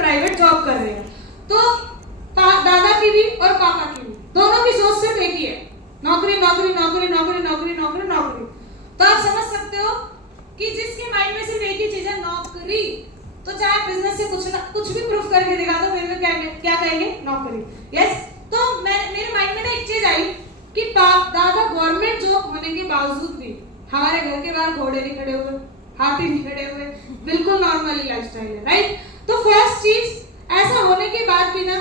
Private job कर रहे हैं, तो दादा की भी और पापा की भी दोनों की सोच सिर्फ एक ही है, नौकरी नौकरी नौकरी नौकरी नौकरी नौकरी नौकरी। तो आप समझ सकते हो कि जिसके माइंड में सिर्फ एक ही चीज है नौकरी, तो चाहे बिजनेस से कुछ भी प्रूफ करके दिखा दो, फिर भी क्या कहेंगे, नौकरी। यस, तो मेरे माइंड में ना एक चीज आई कि दादा गवर्नमेंट जॉब होने के बावजूद भी हमारे घर के बाहर घोड़े नहीं खड़े हुए, हाथी नहीं खड़े हुए, बिल्कुल नॉर्मली लाइफस्टाइल है, राइट। तो फर्स्ट चीज, ऐसा होने के बाद भी ना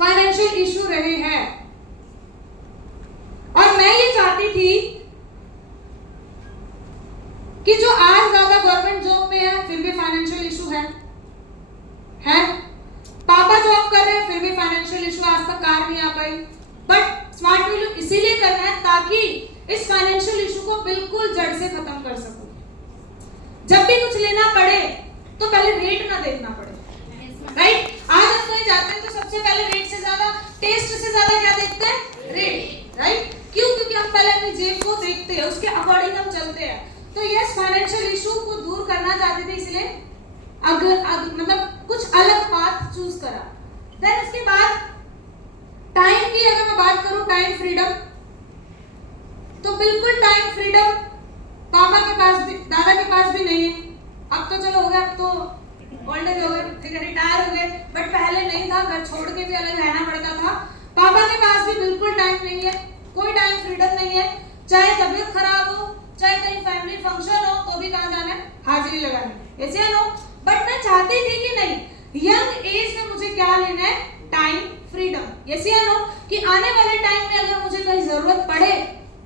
फाइनेंशियल इशू रहे हैं, और मैं ये चाहती थी कि जो आज दादा गवर्नमेंट जॉब में है फिर भी फाइनेंशियल इशू है, पापा जॉब कर रहे हैं फिर भी फाइनेंशियल इशू, आज तक कार नहीं आ पाई, बट स्मार्ट वैल्यू इसीलिए करना है ताकि इस फाइनेंशियल इशू को बिल्कुल जड़ से खत्म कर सको। जब भी कुछ लेना पड़े तो पहले रेट ना देखना पड़े, राइट। आज हम कहीं जाते हैं तो सबसे पहले रेट से ज्यादा, टेस्ट से ज्यादा क्या देखते हैं, रेट, राइट। क्यों? क्योंकि हम पहले अपनी जेब को देखते हैं, उसके अकॉर्डिंग हम चलते हैं। तो यस, फाइनेंशियल इशू को दूर करना चाहते थे, इसलिए मतलब कुछ अलग पाथ चूज करा। देन उसके बाद टाइम की अगर मैं बात करूं, टाइम फ्रीडम, तो बिल्कुल टाइम फ्रीडम पापा के पास भी, दादा के पास भी नहीं है। अब तो चलो हो गया, अब तो ओल्ड एज हो गए, ठीक है, रिटायर हो गए, बट पहले नहीं था, घर छोड़ के भी अलग रहना पड़ता था। पापा के पास भी बिल्कुल टाइम नहीं है, कोई टाइम फ्रीडम नहीं है। चाहे तबीयत खराब हो, चाहे कहीं फैमिली फंक्शन हो, तो भी कहाँ जाना है, हाजिरी लगानी, ऐसे है नो। बट मैं चाहती थी कि नहीं, यंग एज में मुझे क्या लेना है, टाइम फ्रीडम, ऐसे है नो, कि आने वाले टाइम में अगर मुझे कहीं जरूरत पड़े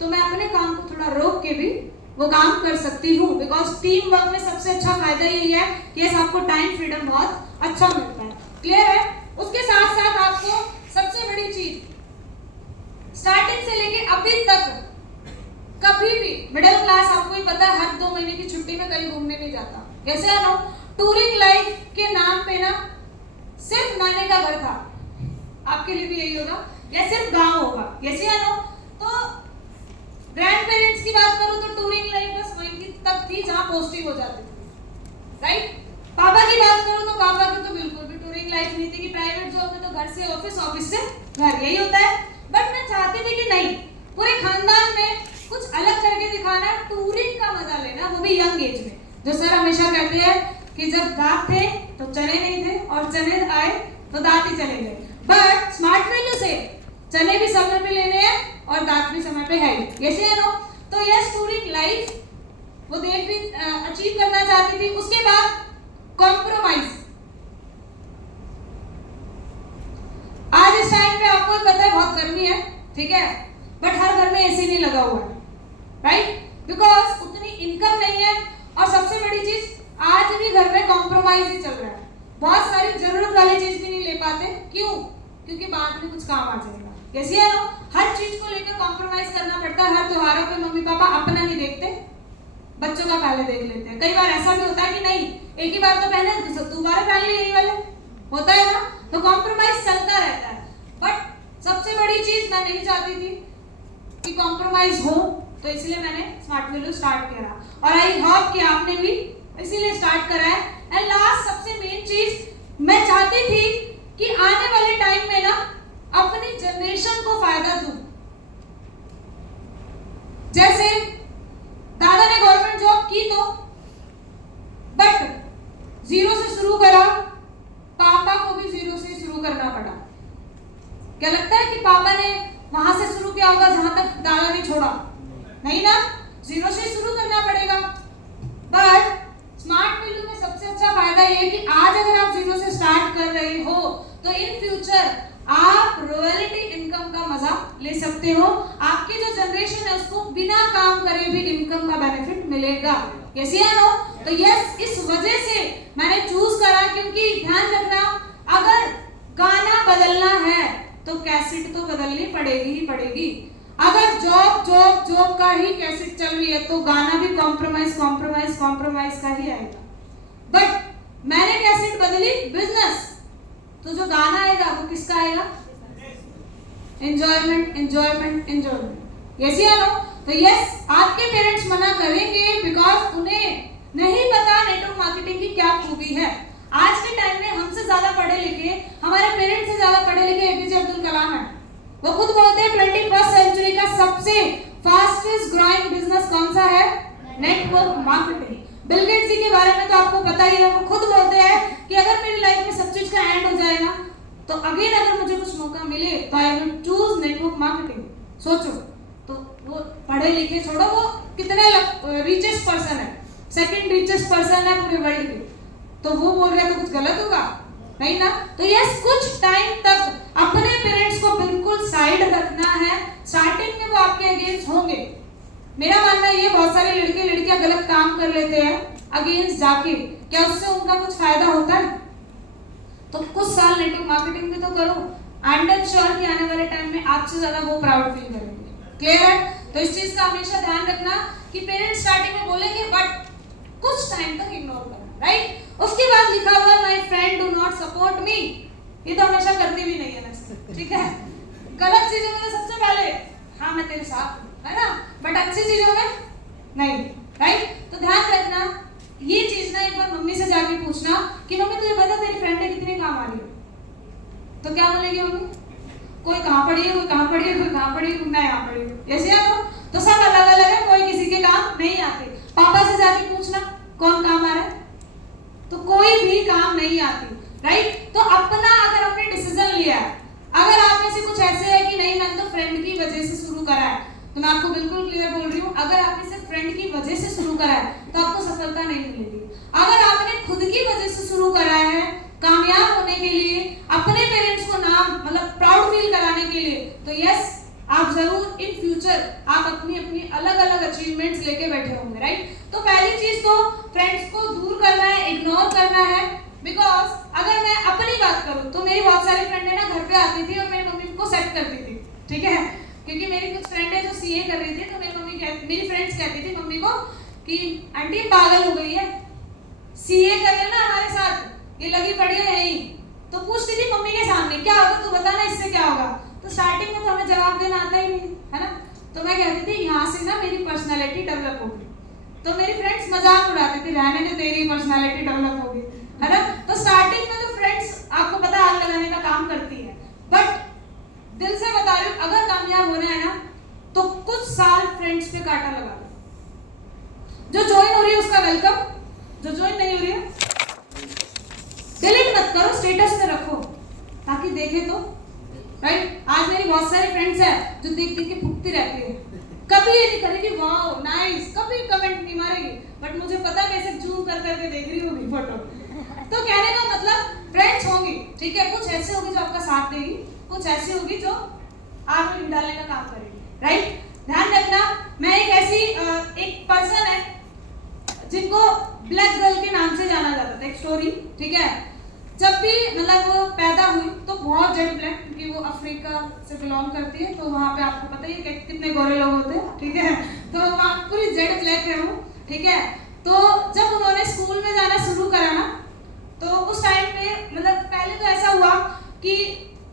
तो मैं अपने काम को थोड़ा रोक के भी वो काम कर सकती हूँ। बिकॉज टीम वर्क में सबसे अच्छा फायदा यही है कि आपको टाइम फ्रीडम बहुत अच्छा मिलता है, क्लियर है। उसके साथ साथ आपको सबसे बड़ी चीज, स्टार्टिंग से लेके अभी तक कभी भी मिडिल क्लास, आपको ही पता है, हर 2 महीने की छुट्टी में कहीं घूमने नहीं जाता, कैसे है ना। टूरिंग लाइफ के नाम पे ना सिर्फ नानी का घर था, आपके लिए भी यही होगा, या सिर्फ गांव होगा, कैसे है ना। तो ग्रैंड पेरेंट्स की बात करूं तो टूरिंग लाइफ बस वहीं तक थी जहां पोस्टिंग हो जाती थी, राइट। पापा की बात करूं तो पापा की तो बिल्कुल भी टूरिंग लाइफ नहीं थी, कि प्राइवेट जॉब में तो घर से ऑफिस, ऑफिस से घर, यही होता है। बट मैं चाहती थी कि नहीं, पूरे खानदान में कुछ अलग करके दिखाना, टूरिंग का मजा लेना, वो भी यंग एज में। जो सर हमेशा कहते हैं कि जब दांत थे तो चने नहीं थे, और चने आए तो दांत ही चले गए। बट स्मार्ट वैल्यू से चने भी समय पे लेने हैं और दांत भी समय पे है, कैसे है ना। तो यस, टूरिंग लाइफ वो देख भी अचीव करना चाहती थी। उसके बाद कॉम्प्रोमाइज, आज इस टाइम पे आपको पता है बहुत गर्मी है, ठीक है, बट हर घर में एसी नहीं लगा हुआ है, राइट, बिकॉज उतनी इनकम नहीं है। और सबसे बड़ी चीज, आज भी घर में कॉम्प्रोमाइज ही चल रहा है, बहुत सारी जरूरत वाली चीज भी नहीं ले पाते, क्यों? क्योंकि बाद में कुछ काम आ जाएगा, कैसी है ना। हर चीज को लेकर कॉम्प्रोमाइज करना पड़ता है। हर त्योहारों पे मम्मी पापा अपना नहीं देखते, बच्चों का पहले देख लेते हैं। कई बार ऐसा भी होता है कि नहीं, एक ही बार तो पहले, दोबारा पहन ले, यही वाले होता है ना। तो कॉम्प्रोमाइज चलता रहता है। बट सबसे बड़ी चीज मैं नहीं चाहती थी कि कॉम्प्रोमाइज हो, तो इसलिए मैंने स्मार्ट वैल्यू स्टार्ट किया, और आई होप कि आपने भी इसीलिए स्टार्ट करा है। एंड लास्ट सबसे मेन चीज, मैं चाहती थी कि आने वाले टाइम में ना अपनी जनरेशन को फायदा दूं। जैसे दादा ने गवर्नमेंट जॉब की तो, बट जीरो से शुरू करा, पापा को भी जीरो से शुरू करना पड़ा। क्या लगता है कि पापा ने वहां से शुरू किया होगा जहां तक दादा ने छोड़ा? नहीं ना, जीरो से शुरू करना पड़ेगा। बट स्मार्ट वैल्यू में सबसे अच्छा फायदा ये है कि आज अगर आप जीरो से स्टार्ट कर रहे हो तो इन फ्यूचर आप रॉयल्टी इनकम का मजा ले सकते हो। आपकी जो जनरेशन है उसको बिना काम करे भी इनकम का बेनिफिट मिलेगा, कैसे है ना। तो यस, इस वजह से मैंने चूज करा, क्योंकि ध्यान रखना, अगर गाना बदलना है तो कैसेट तो बदलनी पड़ेगी ही पड़ेगी। अगर जॉब जॉब जॉब का ही कैसेट चल रही है तो गाना भी कॉम्प्रोमाइज कॉम्प्रोमाइज कॉम्प्रोमाइज का ही आएगा। बट मैंने कैसेट बदली, बिजनेस, तो जो गाना आएगा वो किसका आएगा? एंजॉयमेंट एंजॉयमेंट एंजॉयमेंट, यस या नो। तो यस, आपके पेरेंट्स मना करेंगे बिकॉज उन्हें नहीं पता नेटवर्क मार्केटिंग की क्या खूबी है। आज के टाइम में हमसे वो खुद बोलते हैं 21st सेंचुरी का सबसे फास्टेस्ट ग्रोइंग बिजनेस कौन सा है? Network marketing. बिल गेट्स जी के बारे में तो आपको पता ही है, वो खुद बोलते हैं कि अगर मेरी लाइफ में सब चीज का एंड हो जाए ना, तो अगेन अगर मुझे कुछ मौका मिले तो I will choose network marketing. सोचो, तो वो पढ़े लिखे छोड़ो, वो कितने रिचेस्ट पर्सन है, सेकंड रिचेस्ट पर्सन है पूरे वर्ल्ड के, तो वो बोल रहे हैं तो कुछ गलत होगा नहीं ना। तो यस, कुछ टाइम तक अपने पेरेंट्स को बिल्कुल साइड रखना है। स्टार्टिंग में वो आपके अगेंस्ट होंगे, मेरा मानना ये बहुत सारे लड़के लड़कियां गलत काम कर लेते हैं अगेंस्ट जाके, क्या उससे उनका कुछ फायदा होता है? तो कुछ साल नेटवर्क मार्केटिंग भी तो करो, एंड आई एम श्योर कि आने वाले टाइम में आपसे ज्यादा वो प्राउड फील करेंगे। क्लियर है? तो इस चीज का हमेशा ध्यान रखना कि पेरेंट्स स्टार्टिंग में बोलेंगे बट कुछ टाइम तक इग्नोर करना, राइट? उसके बाद लिखा हुआ my friend do not support me, ये तो हमेशा करती भी नहीं है ना, ठीक है? गलत चीजों में तो सबसे पहले हाँ मैं तेरे साथ हूं, है ना, बट अच्छी चीजों में नहीं, राइट? तो ध्यान रखना ये चीज ना, एक बार मम्मी से जाके पूछना कि मम्मी तुझे पता तेरी फ्रेंड है कितने काम आ रही है, तो क्या बोलेगी मम्मी? कोई कहाँ पड़ी है, कोई कहाँ पड़ी है, कोई कहाँ पड़ी है, मैं यहाँ पड़ी हूँ, ऐसे आपको तो सब अलग अलग है, कोई किसी के काम नहीं आते। पापा से जाके पूछना कौन काम आ रहा है, तो कोई भी काम नहीं आती, राइट? तो अपना अगर आपने डिसीजन लिया है, अगर आप में से कुछ ऐसे है कि नहीं मैंने तो फ्रेंड की वजह से शुरू करा है, तो मैं आपको बिल्कुल क्लियर बोल रही हूँ, अगर आपने सिर्फ फ्रेंड की वजह से शुरू करा है तो आपको सफलता नहीं मिलेगी। अगर आपने खुद की वजह से शुरू करा है कामयाब होने के लिए, अपने पेरेंट्स को नाम मतलब प्राउड फील कराने के लिए, तो यस आप जरूर इन फ्यूचर आप अपनी अपनी अलग अलग अचीवमेंट्स लेके बैठे होंगे, राइट? तो पहली चीज तो फ्रेंड्स को दूर करना है, इग्नोर करना है, बिकॉज अगर मैं अपनी बात करूं तो मेरी बहुत सारी फ्रेंड है ना घर पे आती थी और मेरी मम्मी को सेट करती थी, ठीक है? क्योंकि मेरी कुछ फ्रेंड है जो सीए कर रही थी, तो मेरी फ्रेंड्स कहती थी मम्मी को कि आंटी पागल हो गई है, सीए कर लेना हमारे साथ, ये लगी पड़ी है यहीं। तो पूछती थी मम्मी के सामने क्या होगा, तू बता ना इससे क्या होगा। तो स्टार्टिंग में तो हमें जवाब देना आता ही नहीं, है ना? तो मैं कहती थी यहाँ से ना मेरी पर्सनालिटी डेवलप होगी, तो मेरी फ्रेंड्स मजाक उड़ाती थी, रहने दे तेरी पर्सनालिटी डेवलप होगी, है ना? तो स्टार्टिंग में तो फ्रेंड्स आपको पता आग लगाने का काम करती है, बट दिल से बता रही हूँ अगर कामयाब होना है ना तो कुछ साल फ्रेंड्स पे कांटा लगा लो। जो ज्वाइन हो रही है उसका वेलकम, जो ज्वाइन नहीं हो रही है डिलीट मत करो, स्टेटस में रखो ताकि देखे तो, राइट? आज मेरी बहुत सारी फ्रेंड्स है जो देख देख के फूकती रहती है, कभी ये नहीं करेगी वाओ नाइस, कभी कमेंट नहीं मारेगी, बट मुझे पता कैसे जूम कर करके देख रही होगी फोटो। तो कहने का मतलब फ्रेंड्स होंगी, ठीक है? कुछ ऐसे होगी जो आपका साथ देगी, कुछ ऐसी होगी जो आग में डालने का काम करेगी, राइट? ध्यान रखना, मैं एक ऐसी एक पर्सन है जिनको ब्लैक गर्ल के नाम से जाना जाता था, एक स्टोरी, ठीक है? जब भी मतलब वो पैदा हुई तो बहुत जेड ब्लैक, क्योंकि वो अफ्रीका से बिलोंग करती है, तो वहाँ पे आपको पता ही है कितने गोरे लोग होते हैं, ठीक है? तो वहाँ पूरी जेड ब्लैक है वो, ठीक है? तो जब उन्होंने स्कूल में जाना शुरू करा ना, तो उस टाइम पे मतलब पहले तो ऐसा हुआ कि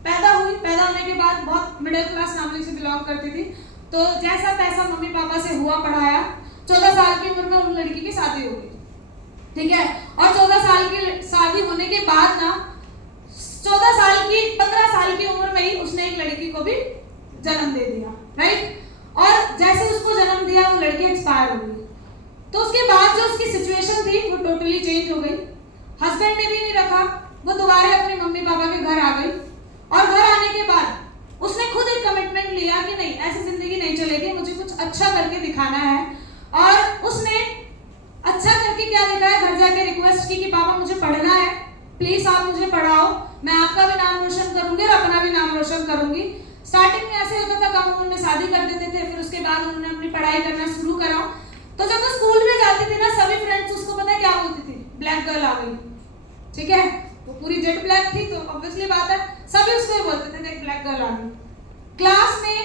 पैदा होने के बाद बहुत मिडिल क्लास फैमिली से बिलोंग करती थी, तो जैसा तैसा मम्मी पापा से हुआ पढ़ाया, 14 साल की उम्र में उन लड़की की शादी हो गई, ठीक है? और 14 साल की शादी होने के बाद ना 15 साल की उम्र में ही उसने एक लड़की को भी जन्म दे दिया, राइट? और जैसे उसको जन्म दिया वो लड़की एक्सपायर हो गई, तो उसके बाद जो उसकी सिचुएशन थी वो टोटली चेंज हो गई। हस्बैंड ने भी नहीं रखा, वो दोबारा अपने मम्मी पापा के घर आ गई, और घर आने के बाद उसने खुद एक कमिटमेंट लिया कि नहीं ऐसी जिंदगी नहीं चलेगी, मुझे कुछ अच्छा करके दिखाना है। और उसने अच्छा करके क्या दिखाया, घर जाके रिक्वेस्ट की कि पापा मुझे पढ़ना है, प्लीज आप मुझे पढ़ाओ, मैं आपका भी नाम रोशन करूंगी और अपना भी नाम रोशन करूंगी। स्टार्टिंग में ऐसे होता था, कम उम्र में शादी कर देते थे, फिर उसके बाद उन्होंने अपनी पढ़ाई करना शुरू करा। तो जब वो स्कूल में जाती थी ना, सभी फ्रेंड्स उसको पता है क्या बोलती थी, ब्लैक गर्ल आ गई, ठीक है? वो पूरी जेट ब्लैक थी, तो ऑब्वियसली बात है सभी उसको बोलते थे देख ब्लैक गर्ल आ गई। क्लास में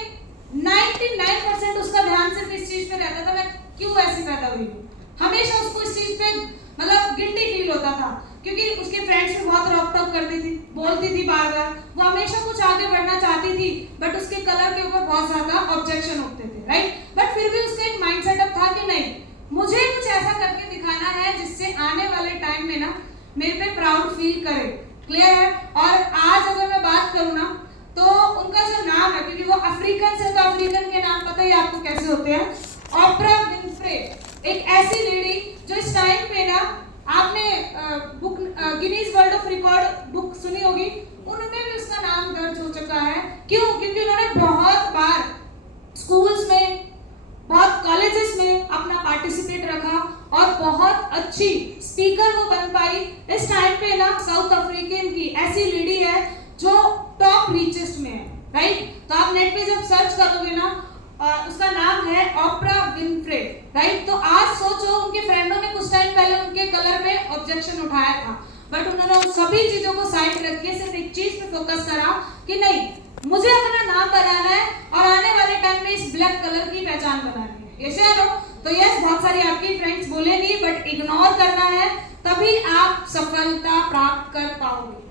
99% उसका ध्यान सिर्फ इस चीज पे रहता था, मैं क्यों ऐसी पैदा हुई हूँ। हमेशा उसको इस चीज पे मतलब गिल्टी फील होता था, क्योंकि उसके फ्रेंड्स भी बहुत रॉक टॉक करती थी, बोलती थी बार बार, वो हमेशा कुछ आगे बढ़ना चाहती थी, बट उसके कलर के ऊपर बहुत ज्यादा ऑब्जेक्शन होते थे, राइट? बट फिर भी उसका एक माइंड सेटअप था कि नहीं मुझे कुछ ऐसा करके दिखाना है जिससे आने वाले टाइम में ना मेरे पे प्राउड फील करे। क्लियर है? और आज अगर मैं बात करूँ ना, तो तो उनका जो नाम है, क्योंकि वो अफ्रीकन से, तो अफ्रीकन के नाम पता ही आपको कैसे होते हैं, ऑप्रा विंफ्रे, एक ऐसी लेडी जो इस टाइम पे ना, आपने book Guinness world of record book सुनी होगी, उनमें भी उसका नाम दर्ज हो चुका है। क्यों? क्योंकि उन्होंने बहुत बार स्कूल्स में, बहुत कॉलेजेस में अपना पार्टिसिपेट रखा और बहुत अच्छी स्पीकर वो बन पाई। इस टाइम पे ना साउथ अफ्रीकन की ऐसी लेडी है जो टॉप रीचेस्ट में है, राइट। तो आप नेट पे जब सर्च करोगे ना, उसका नाम है ऑप्रा विंफ्रे, राइट। तो आज सोचो, उनके फ्रेंडों ने कुछ टाइम पहले उनके कलर पे ऑब्जेक्शन उठाया था, बट उन्होंने उन सभी चीजों को साइड रख के सिर्फ एक चीज पे फोकस करा कि नहीं, मुझे अपना नाम बनाना है और आने वाले टाइम में इस ब्लैक कलर की पहचान बनानी है। यस या नो? तो यस, बहुत सारी आपकी फ्रेंड्स बोलेंगी, बट इग्नोर करना है, तभी आप सफलता प्राप्त कर पाओगे।